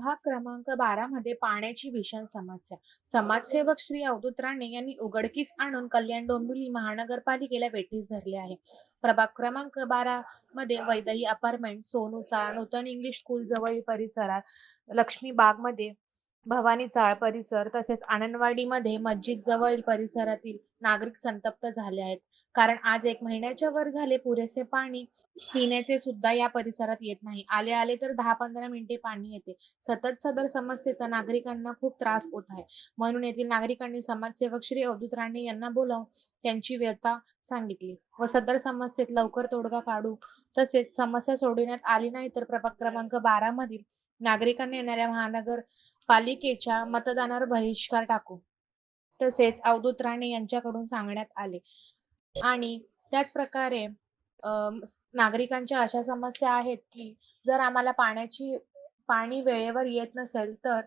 प्रभाग क्रमांक बारा मध्ये पाण्याची भीषण समस्या. समाजसेवक श्री अवधूत राणे यांनी उघडकीस आणून कल्याण डोंबिवली महानगरपालिकेला वेठीस धरले आहे. प्रभाग क्रमांक बारा मध्ये वैदही अपार्टमेंट सोनूचा नूतन इंग्लिश स्कूल जवळील परिसरात लक्ष्मी बागमध्ये भवानी चाळ परिसर तसेच आनंदवाडीमध्ये मस्जिद जवळील परिसरातील नागरिक संतप्त झाले आहेत. कारण आज एक महिन्याच्या वर झाले पुरेसे पाणी. पिण्याचे सुद्धा या परिसरात येत नाही. आले आले तर दहा पंधरा मिनिटे पाणी येते. सतत सदर समस्येचा नागरिकांना खूप त्रास होत आहे. म्हणून येथील नागरिकांनी समाजसेवक श्री अवधूत राणे यांना बोलावून त्यांची व्यथा सांगितली व सदर समस्येत लवकर तोडगा काढू. तसेच समस्या सोडविण्यात आली नाही तर प्रभाग क्रमांक बारा मधील नागरिकांना येणाऱ्या महानगर पालिकेच्या मतदानावर बहिष्कार टाकू. तसेच अवधूत राणे यांच्याकडून सांगण्यात आले. आणि त्याच प्रकारे नागरिकांच्या अशा समस्या आहेत की जर आम्हाला पाण्याची पाणी वेळेवर येत नसेल तर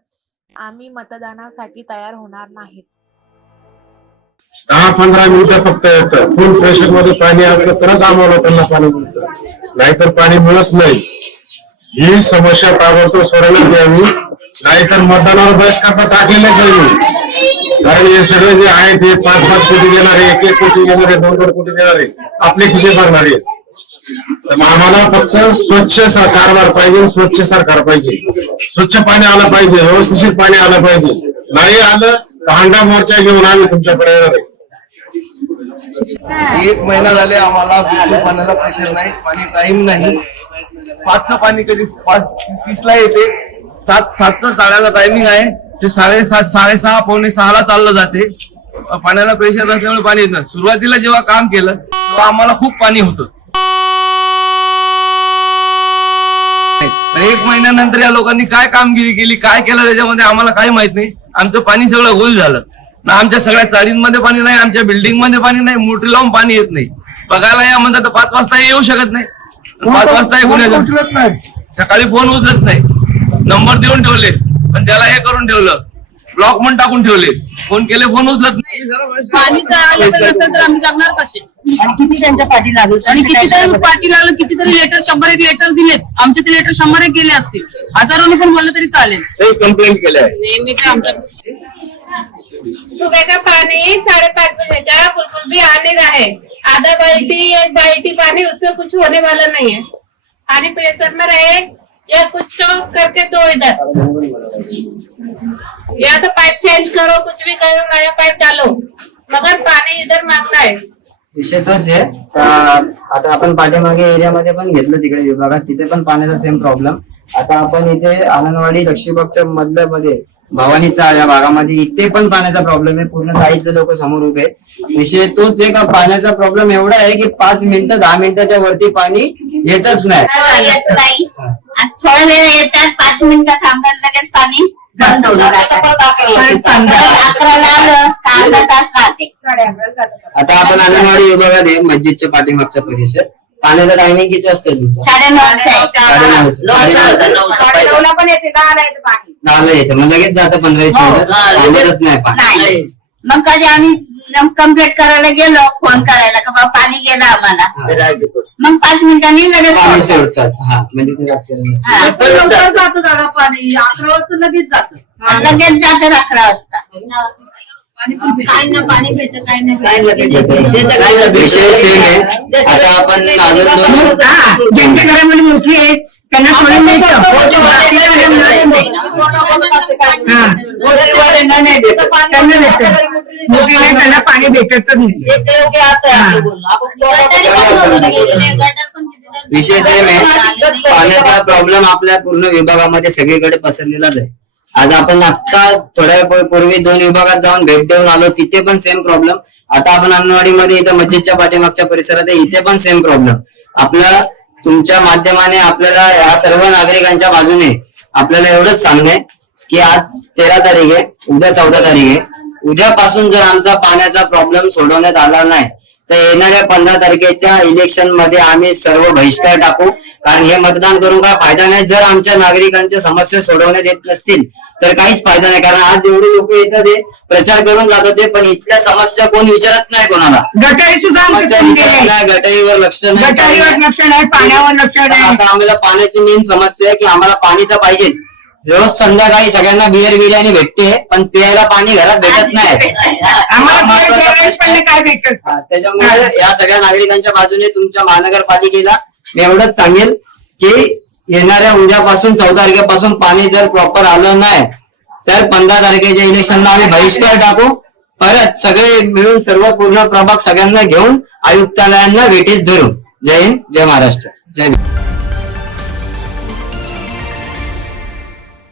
आम्ही मतदानासाठी तयार होणार नाहीत. दहा पंधरा मिनिटं फक्त येतं. फुल प्रेशरमध्ये पाणी असलं तरच आम्हाला त्यांना पाणी मिळतं. नाहीतर पाणी मिळत नाही. ही समस्या ताबडतोब सोडवण्यात यावी. नाहीतर मतदानावर बहिष्कार तर टाकलेलेच आहे कारण हे सगळे जे आहेत हे पाच पाच कोटी देणारे एक एक कोटी देणारे दोन दोन कोटी देणारे आपले खिसे भरणारे तर आम्हाला फक्त स्वच्छ कारभार पाहिजे स्वच्छ सरकार पाहिजे. स्वच्छ पाणी आलं पाहिजे व्यवस्थित पाणी आलं पाहिजे. नाही आलं तर हांडा मोर्चा घेऊन आम्ही तुमच्याकडे येणार आहे. एक महिना झाले आम्हाला बिलकुल पाण्याचा प्रेशर नाही पाणी टाइम नाही. पाचचं पाणी कधी पाच तीसला येते. सात सातचा चाळ्याचा टायमिंग आहे. ते साडेसात साडेसहा पावणे सहाला चाललं जाते. पाण्याला प्रेशर नसल्यामुळे पाणी येत नाही. सुरुवातीला जेव्हा काम केलं तेव्हा आम्हाला खूप पाणी होतं. एक महिन्यानंतर या लोकांनी काय कामगिरी केली काय केलं त्याच्यामध्ये आम्हाला काही माहीत नाही. आमचं पाणी सगळं गोल झालं. ना आमच्या सगळ्या चाळींमध्ये पाणी नाही आमच्या बिल्डिंगमध्ये पाणी नाही मोठी लावून पाणी येत नाही. बघायला या म्हणतात पाच वाजता येऊ शकत नाही. पाच वाजता. सकाळी फोन उचलत नाही. नंबर देऊन ठेवले पण त्याला हे करून ठेवलं. ब्लॉक म्हणून टाकून ठेवले. फोन केले फोन उचलत नाही. पाणी आलं तर नसेल तर आम्ही कसे? आणि किती त्यांच्या पाठी लागेल? आणि कितीतरी पाठी लागलं कितीतरी लेटर शंभर एक लेटर दिलेत. आमचे ते लेटर शंभर एक गेले असतील. हजारोने पण बोललं तरी चालेल. कंप्लेंट केल्या. आहे नेहमीचे आमच्या सुबह का पानी साढ़े पाँच बजे का बिल्कुल भी आने का है आधा बाल्टी एक बाल्टी पानी उससे कुछ होने वाला नहीं है पानी प्रेशर में रहे या कुछ तो करके दो इधर। या तो पाइप चेंज करो कुछ भी करो नया पाइप डालो। मगर पानी इधर मांगना है। विषय तोच आहे. आता आपण पाठीमागे एरियामध्ये पण घेतलं तिकडे विभागात. तिथे पण पाण्याचा सेम प्रॉब्लेम आता आपण इथे आनंदवाडी लक्ष्मीबागच्या मधल्या मध्ये भवानी चाळ या भागामध्ये इथे पण पाण्याचा प्रॉब्लेम आहे. पूर्ण चाळीतले लोक समोर उभे आहेत. विषय तोच आहे का पाण्याचा प्रॉब्लेम एवढा आहे की पाच मिनिटं दहा मिनिटाच्या वरती पाणी येतच नाही. येत नाही. थोड्या वेळ येतात पाच मिनिटं थांबतात लगेच पाणी बंद होऊन जातं. परत अकराला आलं का अर्धा तास राहते. आता आपण आनंदवाडी विभागात आहे मस्जिदच्या पाठीमागचा परिसर. पाण्याचा टायमिंग किती असतो तुमचा? आहे. साडेनऊचं. नऊच्या- साडेनऊचं. पण येते दहाला येते पाणी. दहाला येतं. मग लगेच जातं पंधरा वीस मिनिटं. थांबतच नाही पाणी. नाही. मग कधी आम्ही कंप्लीट करायला गेलो फोन करायला का बाबा पाणी गेलं आम्हाला. मग पाच मिनिटांनी लगेच पाणी सोडतात. सोडतात हा म्हणजे ते. हा. जातं दादा पाणी. अकरा वाजता लगेच जातं. लगेच जातात अकरा वाजता. काय ना पाणी भेटत काय विषय सेम आहे. आता आपण अजून दोन हा, ज्यांच्या घरामध्ये मोठी आहेत त्यांना थोडं मिळतं. बाकीच्या घरामध्ये नाही. हा. त्यांना नाही भेटतं. मोठी नाही त्यांना पाणी भेटतच नाही. विषय सेम आहे पाण्याचा प्रॉब्लेम आपल्या पूर्ण विभागामध्ये सगळीकडे पसरलेलाच आहे. आज आपण आता थोड्या वेळ पूर्वी दोन विभागात जाऊन भेट देऊन आलो तिथे पण सेम प्रॉब्लेम आता आपण अंगणवाडीमध्ये इथं मस्जिदच्या पाठीमागच्या परिसरात आहे इथे पण सेम प्रॉब्लेम आपल्या तुमच्या माध्यमाने आपल्याला या सर्व नागरिकांच्या बाजूने आपल्याला एवढंच सांगणे की आज तेरा तारीख आहे उद्या चौदा तारीख आहे. उद्यापासून जर आमचा पाण्याचा प्रॉब्लेम सोडवण्यात आला नाही तर येणाऱ्या पंधरा तारखेच्या इलेक्शनमध्ये आम्ही सर्व बहिष्कार टाकू. कारण हे मतदान करून काय फायदा नाही. जर आमच्या नागरिकांच्या समस्या सोडवण्यात येत नसतील तर काहीच फायदा नाही. कारण आज एवढे लोक येतात ते प्रचार करून जातात ते पण इथल्या समस्या कोण विचारत नाही कोणाला. गटारी नाही गटारीवर लक्ष नाही गटारीवर. लक्ष नाही पाण्यावर लक्ष नाही. आता आम्हाला पाण्याची मेन समस्या आहे की आम्हाला पाणी तर पाहिजेच. रोज संध्याकाळी सगळ्यांना बिअर बिर्याणी भेटते पण पियायला पाणी घरात भेटत नाही. आम्हाला बिअर महत्त्वाचा बिर्याणी प्रश्न. पण आहे. काय भेटत? हा, त्याच्यामुळे या सगळ्या नागरिकांच्या बाजूने तुमच्या महानगरपालिकेला मी एवढंच सांगेल की येणाऱ्या उद्यापासून चौदा तारखेपासून पाणी जर प्रॉपर आलं नाही तर पंधरा तारखेच्या इलेक्शनला आम्ही बहिष्कार टाकू. परत सगळे मिळून सर्व पूर्ण प्रभाग सगळ्यांना घेऊन आयुक्तालयांना वेटीस धरू जय हिंद जय महाराष्ट्र. जय भीम.